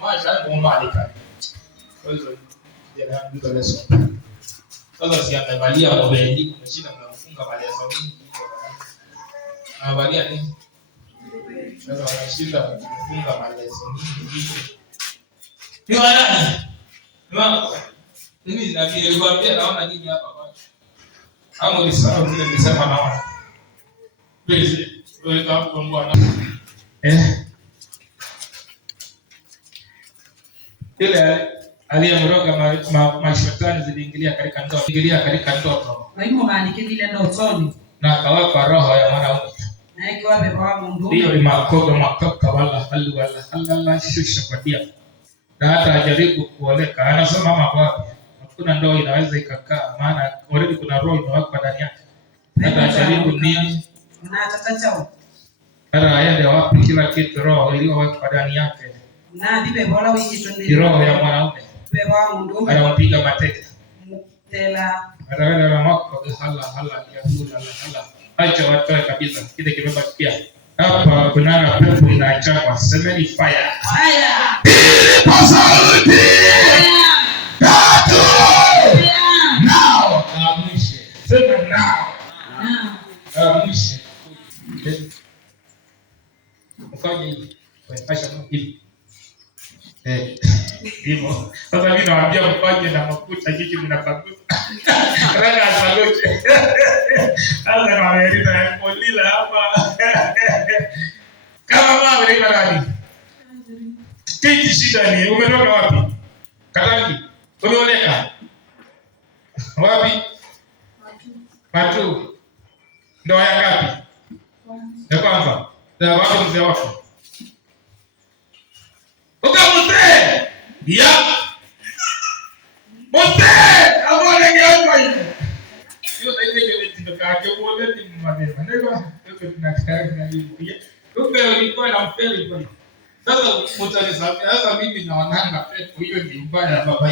maisha mumalika. Kwa hiyo jana ndio leso. Sasa si amevalia mobile kumshinda mnafunga maleso mingi. Anavalia nini? Sasa wanashinda kufunga maleso mingi. Ni wanani? Mimi nilikwambia naona nini hapa bwana? Hapo ni sawa vile nilisema naona. Please, wewe kama bwana. Ile aliyemroga mashetani ziliingilia katika ndoto. Na hiyo maandike vile ndotoni. Na akawapa roho ya mwanaume. Na ikiwa beba mundu. Hiyo ni makoka wala halala shusha kwa dia. Na hata ajaribu kuoleka. Anasema mama wapi? Hakuna ndoa inaweza ikakaa maana already kuna roho imewekwa ndani yake. Hata ajaribu nini? Na atatachao. Hata aende wapi kila kitu roho iliyowekwa ndani yake. Na bibe bola wiki twende. Roho ya mwanaume. Beba mundu. Anawapiga mateke. Tela. Hala ya hala. Acha watoe kabisa. Kile kimebakia. Hapa kuna pepo inachapa. Semeni fire. Pasauti. Now. Amshe. Sema now. Amshe. Ufanye hivi. Washa hivi. Hivyo. Sasa mimi nawaambia mfanye na mafuta kiki mnapagusa. Ranga saloche. Sasa kama Merita polila hapa. Kama mama ni nani? Kiti shida ni umetoka wapi? Karangi. Umeoleka? Wapi? Watu. Ndoa ya ngapi? Ya kwanza. Ndoa wapi mzee wako? Ukamute! Ya! Mute! Amole ngapa hiyo. Hiyo ndio ile ndio kake mole ni maneno. Ndio ndio tunataka ndio. Kumbe ulikuwa na mpeli kwa. Sasa mtanisamia sasa mimi naonanga pepo hiyo ni mbaya baba.